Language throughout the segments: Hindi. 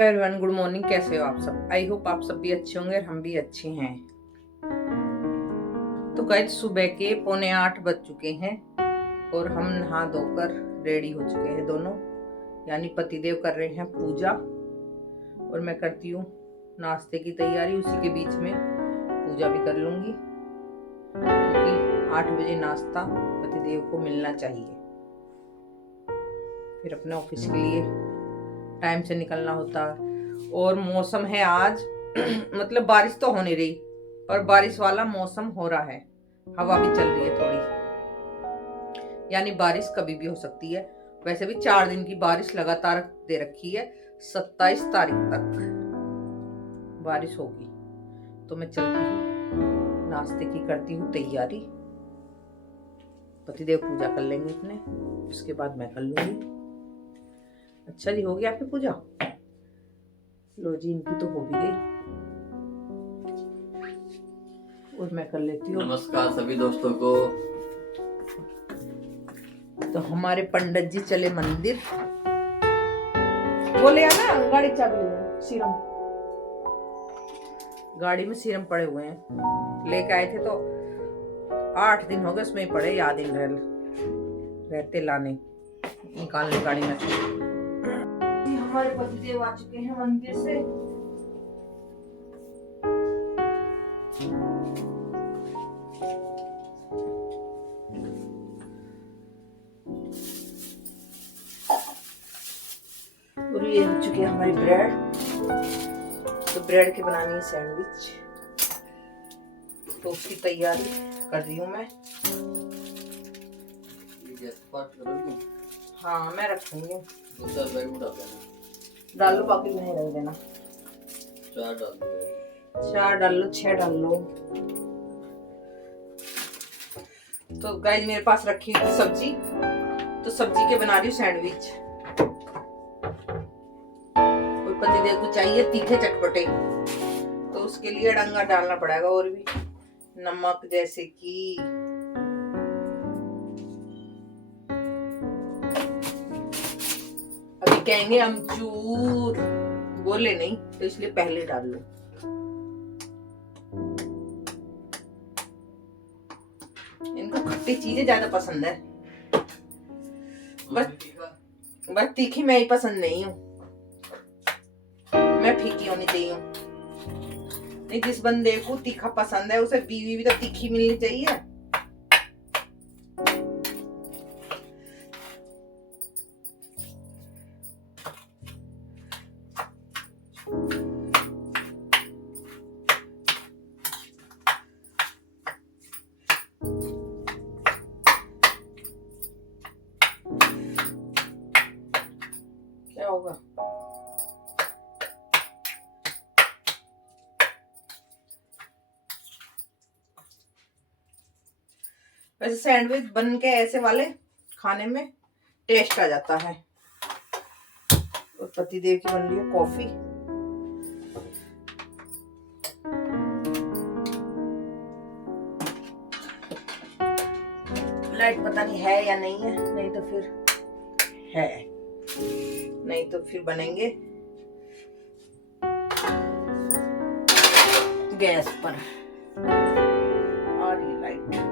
Everyone, good morning. कैसे हो आप सब? आई होप आप सब भी अच्छे होंगे और हम भी अच्छे हैं। तो गाइस, सुबह के 7:45 बज चुके हैं और हम नहा धोकर रेडी हो चुके हैं दोनों। यानी पतिदेव कर रहे हैं पूजा और मैं करती हूँ नाश्ते की तैयारी। उसी के बीच में पूजा भी कर लूंगी, क्योंकि 8 बजे नाश्ता पतिदेव को मिलना चाहिए। फिर अपने ऑफिस के लिए टाइम से निकलना होता। और मौसम है आज मतलब बारिश तो हो नहीं रही, पर बारिश वाला मौसम हो रहा है। हवा भी चल रही है थोड़ी, यानी बारिश कभी भी हो सकती है। वैसे भी 4 दिन की बारिश लगातार दे रखी है। 27 तारीख तक बारिश होगी। तो मैं चलती हूँ, नाश्ते की करती हूँ तैयारी। पतिदेव पूजा कर लेंगे अपने, उसके बाद मैं कर लूंगी। अच्छा जी, हो गई आपकी पूजा? लो जी, इनकी तो हो भी गई और मैं कर लेती हूँ। नमस्कार सभी दोस्तों को। तो हमारे पंडित जी चले मंदिर। बोले ना, गाड़ी चाबी ले सीरम। गाड़ी में सीरम पड़े हुए हैं, लेके आए थे तो 8 दिन हो गए उसमें ही पड़े। याद दिन रहते लाने निकालने गाड़ी में। हमारे पतिदेव आ चुके हैं मंदिर से। और ये हो चुके हैं हमारी ब्रेड। तो ब्रेड के बनानी है सैंडविच, तो उसकी तैयारी कर रही हूँ मैं। हाँ, मैं रखूंगी। डाल लो, बाकी नहीं रख देना। 4 डाल लो, 6 डाल लो। तो गाइस, मेरे पास रखी थी सब्जी, तो सब्जी के बना रही हूँ सैंडविच। और पतिदेव को चाहिए तीखे चटपटे, तो उसके लिए डंगा डालना पड़ेगा। और भी नमक, जैसे कि अभी कहेंगे अमचूर, बोले नहीं तो इसलिए पहले डाल लो। इनको खट्टी चीजें ज्यादा पसंद है। बस तीखी मैं ही पसंद नहीं हूँ, मैं फीकी होनी चाहिए। नहीं, जिस बंदे को तीखा पसंद है उसे बीवी भी तो तीखी मिलनी चाहिए। क्या होगा? वैसे सैंडविच बन के ऐसे वाले खाने में टेस्ट आ जाता है। और पतिदेव की बन रही है कॉफी। लाइट पता नहीं है या नहीं है, नहीं तो फिर है, नहीं तो फिर बनेंगे गैस पर। और ये लाइट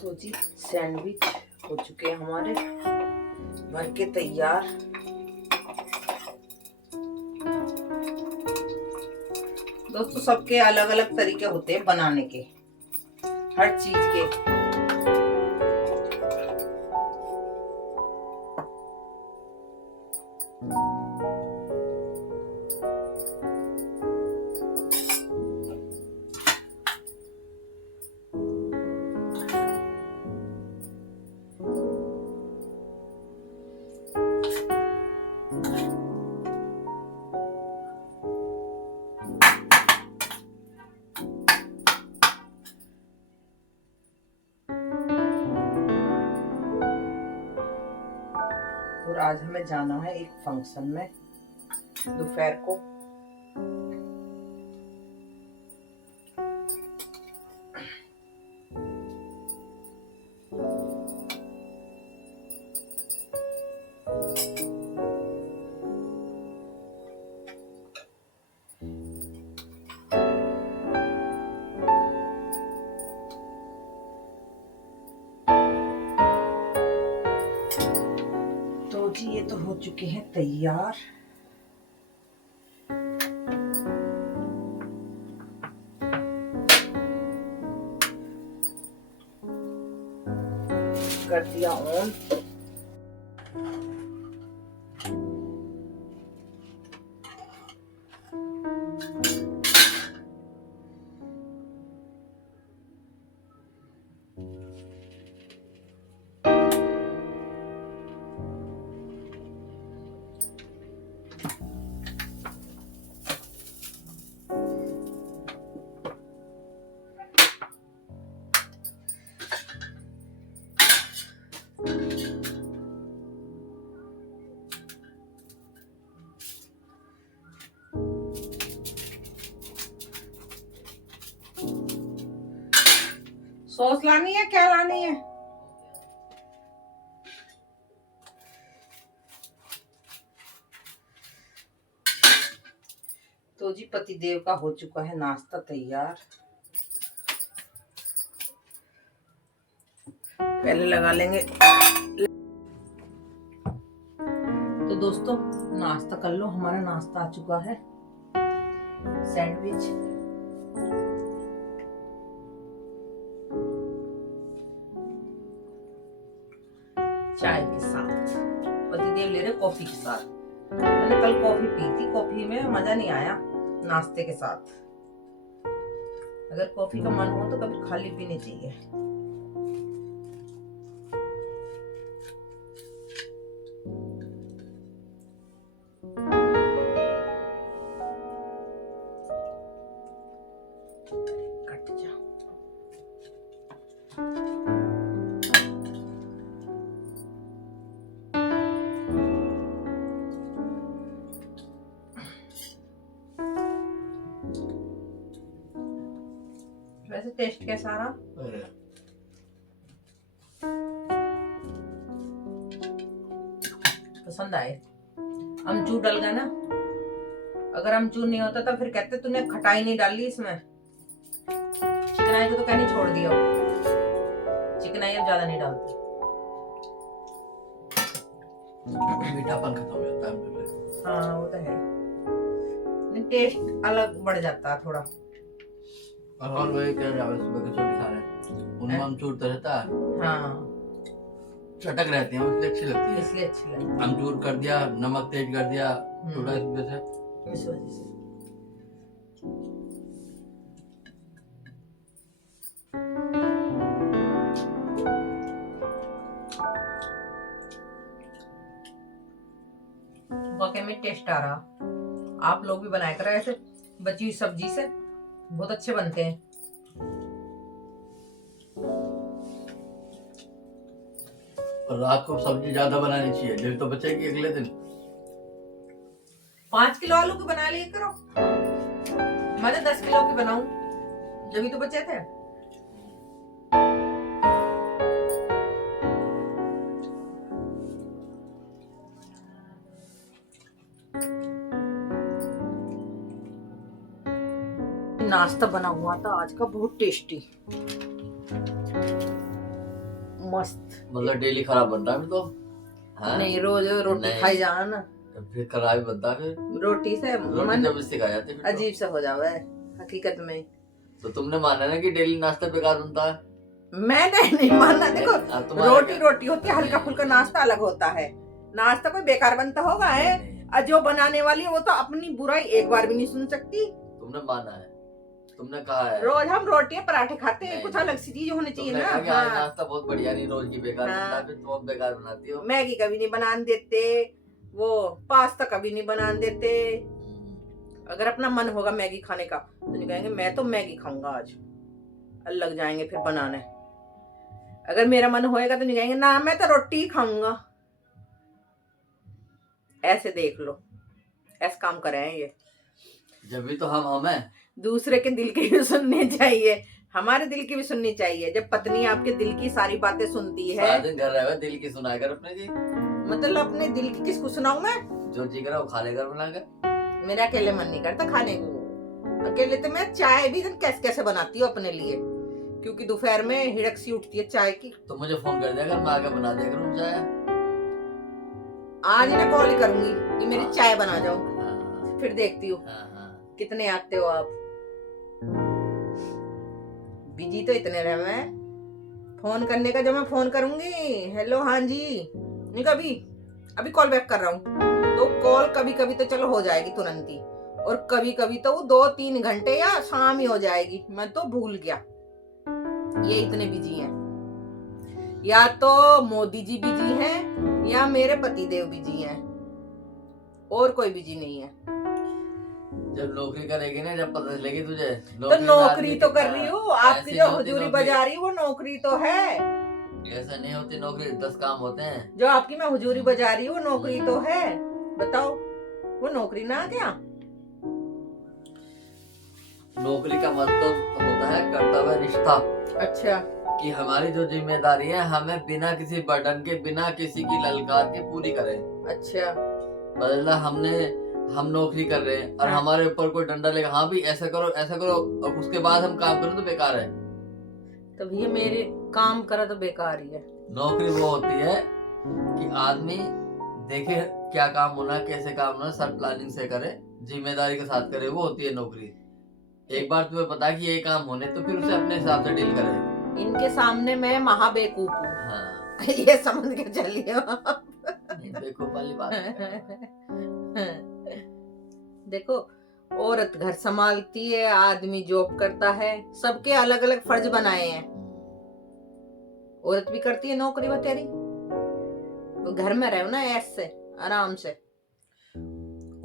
तो जी, सैंडविच हो चुके हैं हमारे बन के तैयार। दोस्तों, सबके अलग अलग तरीके होते हैं बनाने के, हर चीज के। आज हमें जाना है एक फंक्शन में दोपहर को। तो जी ये तो हो चुके हैं तैयार। कर दिया ऑन। सॉस लानी है, क्या लानी है? तो जी पतिदेव का हो चुका है नाश्ता तैयार। पहले लगा लेंगे। तो दोस्तों नाश्ता कर लो। हमारा नाश्ता आ चुका है, सैंडविच। चाय के साथ। पतिदेव ले रहे कॉफी के साथ। मैंने कल कॉफी पी थी, कॉफी में मजा नहीं आया नाश्ते के साथ। अगर कॉफी का मन हो तो कभी खाली पीनी चाहिए। कट जा। वैसे टेस्ट कैसा रहा? पसंद आए? अमचूर डल गया ना। अगर अमचूर नहीं होता तो फिर कहते तूने खटाई नहीं डाली इसमें। चिकनाई को तो कहनी छोड़ दिया। चिकनाई अब ज्यादा नहीं डालती। मीठापन खत्म हो जाता है। हाँ वो तो है, टेस्ट अलग बढ़ जाता है थोड़ा। और वही कह रहा है, सुबह के छोटी खा रहे हैं, उनमें अमचूर तो रहता है। हाँ चटक रहती है, इसलिए अच्छी लगती है। इसलिए अच्छी लगती है। अमचूर कर दिया, नमक तेज कर दिया थोड़ा, इस वजह से। इस वजह से वाकई में टेस्ट आ रहा। आप लोग भी बनाया करो ऐसे बची हुई सब्जी से, बहुत अच्छे बनते हैं। और रात को सब्जी ज्यादा बनानी चाहिए, जब तो बचेगी अगले दिन। 5 किलो आलू के बना लिए करो। मैंने 10 किलो के बनाऊं, जब भी तो बचे थे। नाश्ता बना हुआ था आज का, बहुत टेस्टी, मस्त। मतलब डेली खराब बनता है तो? हाँ? नहीं, रोज रोटी खाई जाओ ना, फिर खराब बनता है। रोटी से रोटी जब इससे खा जाते हैं अजीब सा हो जावे हकीकत में। तो तुमने माना ना कि डेली नाश्ता बेकार बनता है? मैंने नहीं माना। देखो रोटी रोटी होती है, हल्का फुल्का नाश्ता अलग होता है। नाश्ता कोई बेकार बनता होगा है? और जो बनाने वाली है वो तो अपनी बुराई एक बार भी नहीं सुन सकती। तुमने माना है, तुमने कहा है। रोज हम रोटी पराठे खाते हैं, कुछ अलग सी चीज होनी चाहिए ना। हाँ। नाश्ता बहुत बढ़िया, नहीं रोज की बेकार बनता है, फिर तुम बेकार बनाती हो। मैगी कभी नहीं बनाने देते, वो पास्ता कभी नहीं बनाने देते। अगर अपना मन होगा मैगी खाने का तो नहीं कहेंगे मैं तो मैगी खाऊंगा आज, लग जाएंगे फिर बनाने। अगर मेरा मन होएगा तो नहीं कहेंगे ना मैं तो रोटी ही खाऊंगा। ऐसे देख लो, ऐसे काम कर रहे हैं ये। जब भी तो हम हैं। दूसरे के दिल की भी सुननी चाहिए, हमारे दिल की भी सुननी चाहिए। जब पत्नी आपके दिल की सारी बातें सुनती है, सारा दिन घर रहे दिल की सुनाया कर अपने जी। मतलब अपने दिल की किसको सुनाऊं मैं? जो जी करा वो खा लेकर बनाकर। मेरा अकेले मन नहीं करता खाने को। अकेले तो मैं चाय भी कैसे कैसे बनाती हूँ अपने लिए, क्योंकि दोपहर में हिड़क सी उठती है चाय की। तो मुझे फोन कर दिया कर, मैं आके बना दिया करूँ चाय। आज ना कॉल करूंगी कि मेरी चाय बना जाओ, फिर देखती हूँ कितने आते हो आप। बिजी तो इतने रहे मैं, फोन करने का जब मैं फोन करूंगी हेलो हाँ जी नहीं, कभी अभी कॉल बैक कर रहा हूँ, तो कॉल कभी कभी तो चलो हो जाएगी तुरंत ही, और कभी कभी तो वो 2-3 घंटे या शाम ही हो जाएगी, मैं तो भूल गया। ये इतने बिजी हैं, या तो मोदी जी बिजी हैं या मेरे पतिदेव बिजी हैं, और कोई बिजी नहीं है। जब नौकरी करेगी ना, जब पता चलेगी तुझे तो नौकरी तो कर रही हूँ, आपकी जो हुजूरी बजा रही हूँ वो नौकरी तो है। ऐसा नहीं होती नौकरी, 10 काम होते हैं। जो आपकी मैं हुजूरी बजा रही हूँ वो नौकरी तो है, बताओ वो नौकरी ना क्या? नौकरी का मतलब होता है कर्तव्य निष्ठा। अच्छा, कि हमारी जो जिम्मेदारी है हमें बिना किसी बर्डन के, बिना किसी की ललकार के पूरी करें। अच्छा, बदला हम नौकरी कर रहे हैं और हमारे ऊपर कोई डंडा लेगा, हाँ भी ऐसा करो ऐसा करो, और उसके बाद हम काम करें तो बेकार है। तो भैया मेरे काम करा तो बेकार ही है। नौकरी वो होती है कि आदमी देखे क्या काम होना, कैसे काम होना, सब प्लानिंग से करे, जिम्मेदारी के साथ करे, वो होती है नौकरी। एक बार तुम्हें पता है कि ये काम होने, तो फिर उसे अपने हिसाब से डील करे। इनके सामने मैं महाबेकूफ हूँ। हाँ। ये समझ के चलिए आप। बेवकूफ वाली बात है। देखो, औरत घर संभालती है, आदमी जॉब करता है, सबके अलग अलग फर्ज बनाए हैं। औरत भी करती है नौकरी बतेरी, तो घर में रहो ना ऐसे आराम से।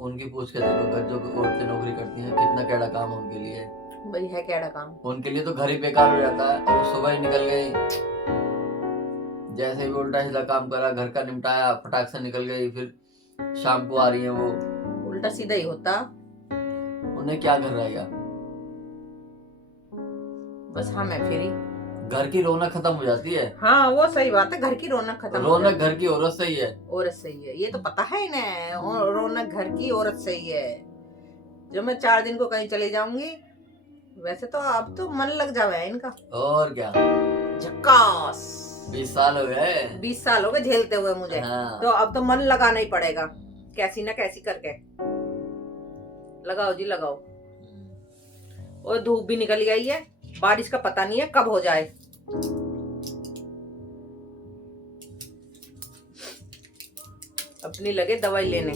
उनकी पूछ के देखो, घर जो औरतें नौकरी करती हैं कितना कैड़ा काम है उनके लिए। भाई है कैड़ा काम उनके लिए, तो घर ही बेकार हो जाता है। और सुबह ही निकल गई, जैसे भी उल्टा सीधा काम करा, घर का निपटाया, फटाक से निकल गई, फिर शाम को आ रही है वो। उल्टा सीधा ही होता, उन्हें क्या घर रहेगा? बस हाँ मैं फिर घर की रौनक खत्म हो जाती है। हाँ वो सही बात है, घर की रौनक खत्म। रौनक घर की औरत सही है। औरत सही है, ये तो पता है इन्हें, रौनक घर की औरत सही है। जब मैं 4 दिन को कहीं चले जाऊंगी, वैसे तो अब तो मन लग जावे है इनका। और क्या, झक्कास। 20 साल हो गए, 20 साल हो गए झेलते हुए मुझे। हाँ। तो अब तो मन लगाना ही पड़ेगा, कैसी ना कैसी करके। लगाओ जी लगाओ। और धूप भी निकल गई है, बारिश का पता नहीं है कब हो जाए। अपनी लगे दवाई लेने,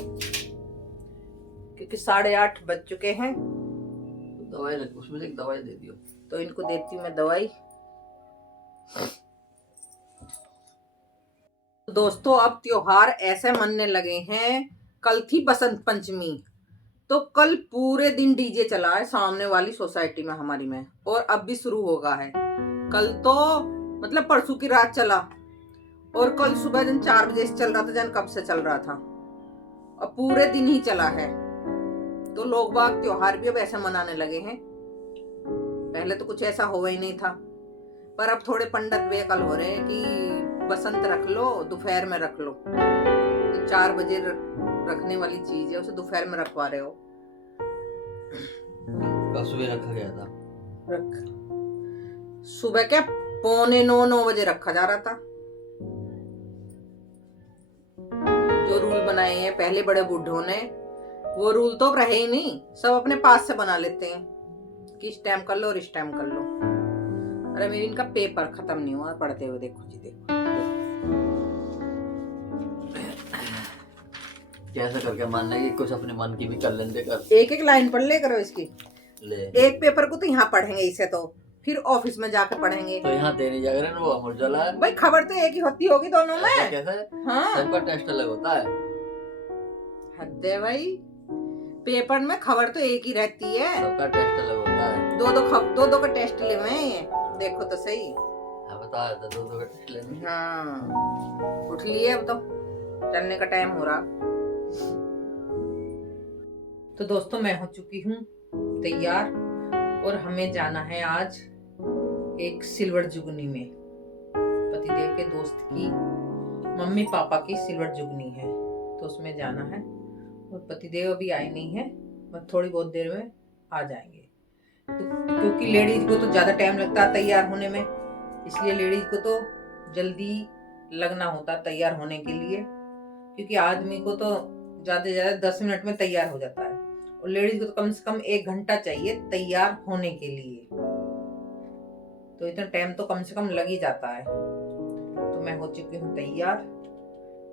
क्योंकि 8:30 बज चुके हैं। तो दवाई उसमें एक दवाई दे दियो। तो इनको देती हूँ मैं दवाई। दोस्तों अब त्योहार ऐसे मनने लगे हैं, कल थी बसंत पंचमी, तो कल पूरे दिन डीजे चला है सामने वाली सोसाइटी में हमारी में, और अब भी शुरू होगा है। कल तो मतलब परसों की रात चला, और कल सुबह दिन 4 बजे से चल रहा था, जन कब से चल रहा था, और पूरे दिन ही चला है। तो लोग बाग त्योहार भी अब ऐसे मनाने लगे हैं, पहले तो कुछ ऐसा हुआ ही नहीं था। पर अब थोड़े पंडित बेअकल हो रहे हैं कि बसंत रख लो, दोपहर में रख लो। तो 4 बजे रखने वाली चीज है, उसे दोपहर में रखवा रहे हो। कल सुबह रखा गया था, सुबह क्या 8:45-9 बजे रखा जा रहा था। जो रूल बनाए हैं पहले बड़े बूढ़ों ने, वो रूल तो रहे ही नहीं, सब अपने पास से बना लेते हैं कि इस टाइम कर लो और इस टाइम कर लो। अरे मेरी इनका पेपर खत्म नहीं हुआ पढ़ते हुए, देखो जी देखो। कैसा करके मानना है कि कुछ अपने मन की भी कर लेंगे कर। एक लाइन पढ़ ले करो इसकी, ले। एक पेपर को तो यहाँ पढ़ेंगे, इसे तो फिर ऑफिस में जाके पढ़ेंगे। तो यहाँ देने जा रहे हैं वो अमर उजाला है। भाई खबर तो एक ही होती होगी दोनों में। कैसा है? हाँ। सबका टेस्ट अलग होता है। हद है भाई, पेपर में खबर तो एक ही रहती है, सबका टेस्ट अलग होता है। दो का टेस्ट ले में देखो तो सही। बता दो का टेस्ट लेने। हाँ उठ लिए, अब तो चलने का टाइम हो रहा। तो दोस्तों मैं हो चुकी हूँ तैयार और हमें जाना है आज एक सिल्वर जुगनी में। पतिदेव के दोस्त की मम्मी पापा की सिल्वर जुगनी है तो उसमें जाना है और पतिदेव अभी आए नहीं है, बस थोड़ी बहुत देर में आ जाएंगे। तो क्योंकि लेडीज को तो ज़्यादा टाइम लगता है तैयार होने में, इसलिए लेडीज को तो जल्दी लगना होता है तैयार होने के लिए, क्योंकि आदमी को तो ज़्यादा से ज़्यादा 10 मिनट में तैयार हो जाता है और लेडीज को तो कम से कम 1 घंटा चाहिए तैयार होने के लिए। तो इतना टाइम तो कम से कम लग ही जाता है। तो मैं हो चुकी हूँ तैयार,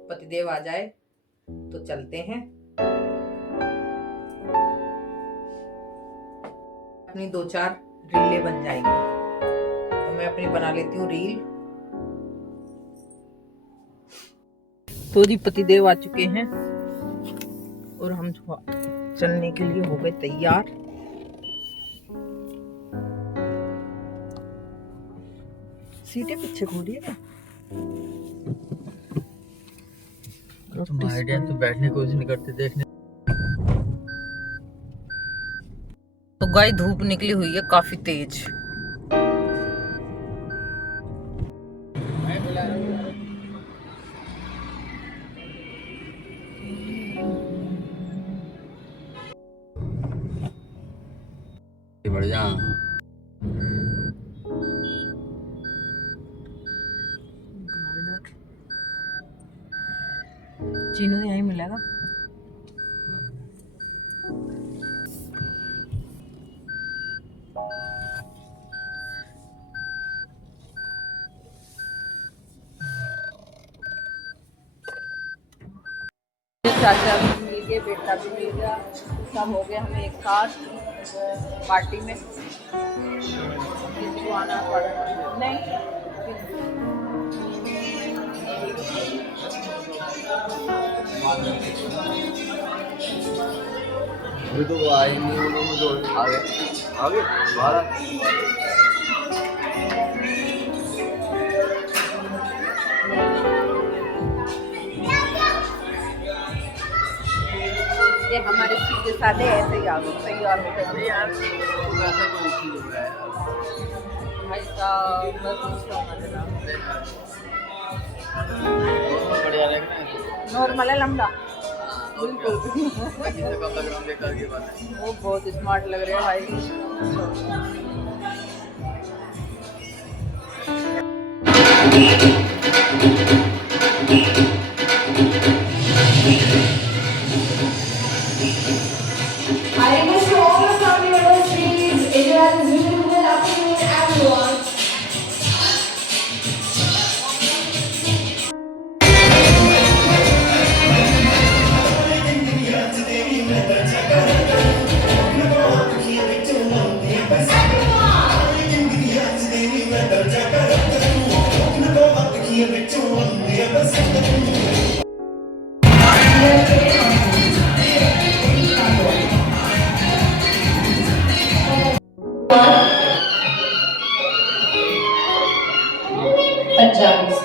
पतिदेव आ जाए तो चलते हैं। अपनी 2-4 रीलें बन जाएंगी, तो मैं अपनी बना लेती हूँ रील। तो जी पतिदेव आ चुके हैं और हम चलने के लिए हो गए तैयार। सीटें पीछे खोली है क्या? तुम आइडिया तो बैठने को नहीं करते देखने। तो गाय धूप निकली हुई है काफी तेज। बढ़िया। चीनू यहीं मिलेगा। चाचा भी मिल गए, बेटा भी मिल गया, सब हो गया हमें एक साथ पार्टी में। किंतु आना पड़ा नहीं, अभी तो वो आएंगे, वो लोग जो आगे आगे बाहर। ये हमारे सीधे साधे ऐसे ही आ गए तैयार हो गए यार ऐसा कोई चीज हो रहा है भाई साहब। बस बढ़िया लग रहा है, नॉर्मल है लंबा बिल्कुल बिल्कुल। कम लग रहा है, बेकार की बात है। वो बहुत स्मार्ट लग रहे हैं भाई। I request to all the family members, please, it was beautiful afternoon, everyone. Punjabis.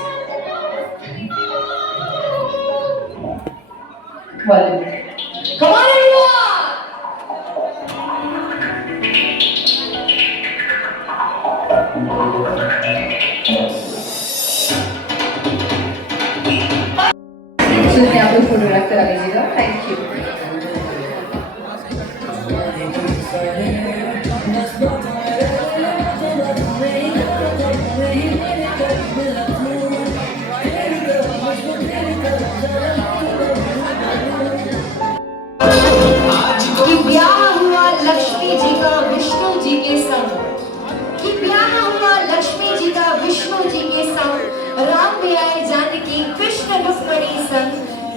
Bollywood. Come on, everyone! So, यहाँ पे फोटोग्राफ करा लीजिएगा, थैंक यू। कि ब्याह हुआ लक्ष्मी जी का विष्णु जी के संग, कि ब्याह हुआ लक्ष्मी जी का विष्णु जी के संग, राम भी आए जानकी कृष्ण रुक्मणी संग,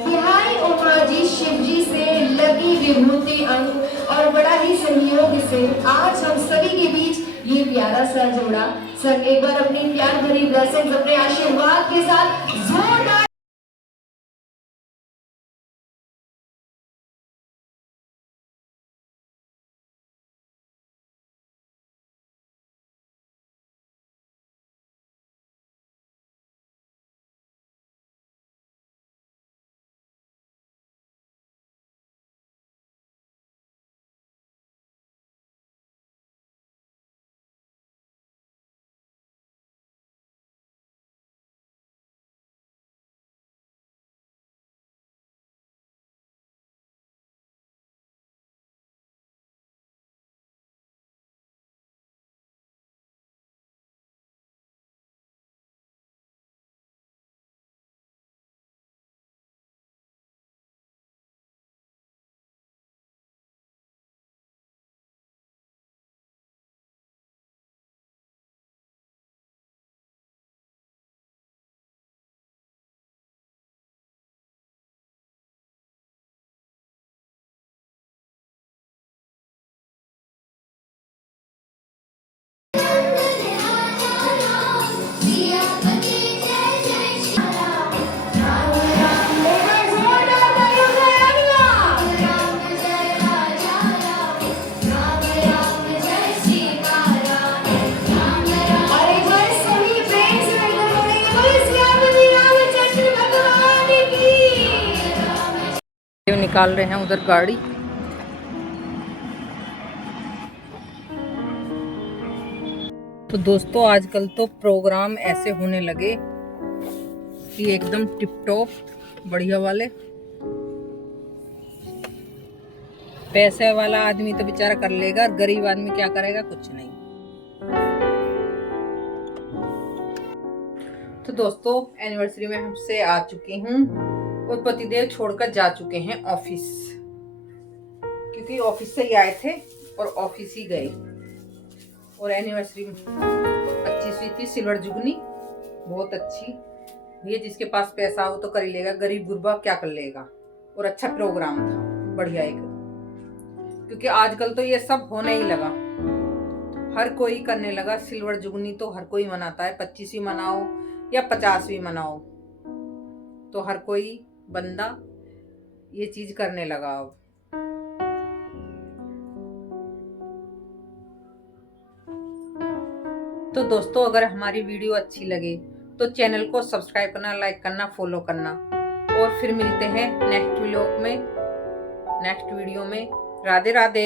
बिहाई उमा जी शिव जी से लगी विभूति अंग, और बड़ा ही सहयोग से आज हम सभी के बीच ये प्यारा सा जोड़ा संग एक बार अपनी प्यार भरी ब्लेसिंग्स अपने आशीर्वाद के साथ जोरदार पतिदेव निकाल रहे हैं उधर गाड़ी। तो दोस्तों आजकल तो प्रोग्राम ऐसे होने लगे कि एकदम टिप टॉप बढ़िया वाले। पैसे वाला आदमी तो बेचारा कर लेगा, गरीब आदमी क्या करेगा, कुछ नहीं। तो दोस्तों एनिवर्सरी में हमसे आ चुकी हूँ और पतिदेव छोड़कर जा चुके हैं ऑफिस, क्योंकि ऑफिस से ही आए थे और ऑफिस ही गए। और एनिवर्सरी अच्छी सी थी, सिल्वर जुगनी बहुत अच्छी। भैया जिसके पास पैसा हो तो कर ही लेगा, गरीब गुरबा क्या कर लेगा। और अच्छा प्रोग्राम था, बढ़िया एक, क्योंकि आजकल तो ये सब होने ही लगा, हर कोई करने लगा। सिल्वर जुगनी तो हर कोई मनाता है, 25वीं मनाओ या 50वीं मनाओ, तो हर कोई बंदा ये चीज करने लगा अब। तो दोस्तों अगर हमारी वीडियो अच्छी लगे तो चैनल को सब्सक्राइब करना, लाइक करना, फॉलो करना। और फिर मिलते हैं नेक्स्ट व्लॉग में, नेक्स्ट वीडियो में। राधे राधे।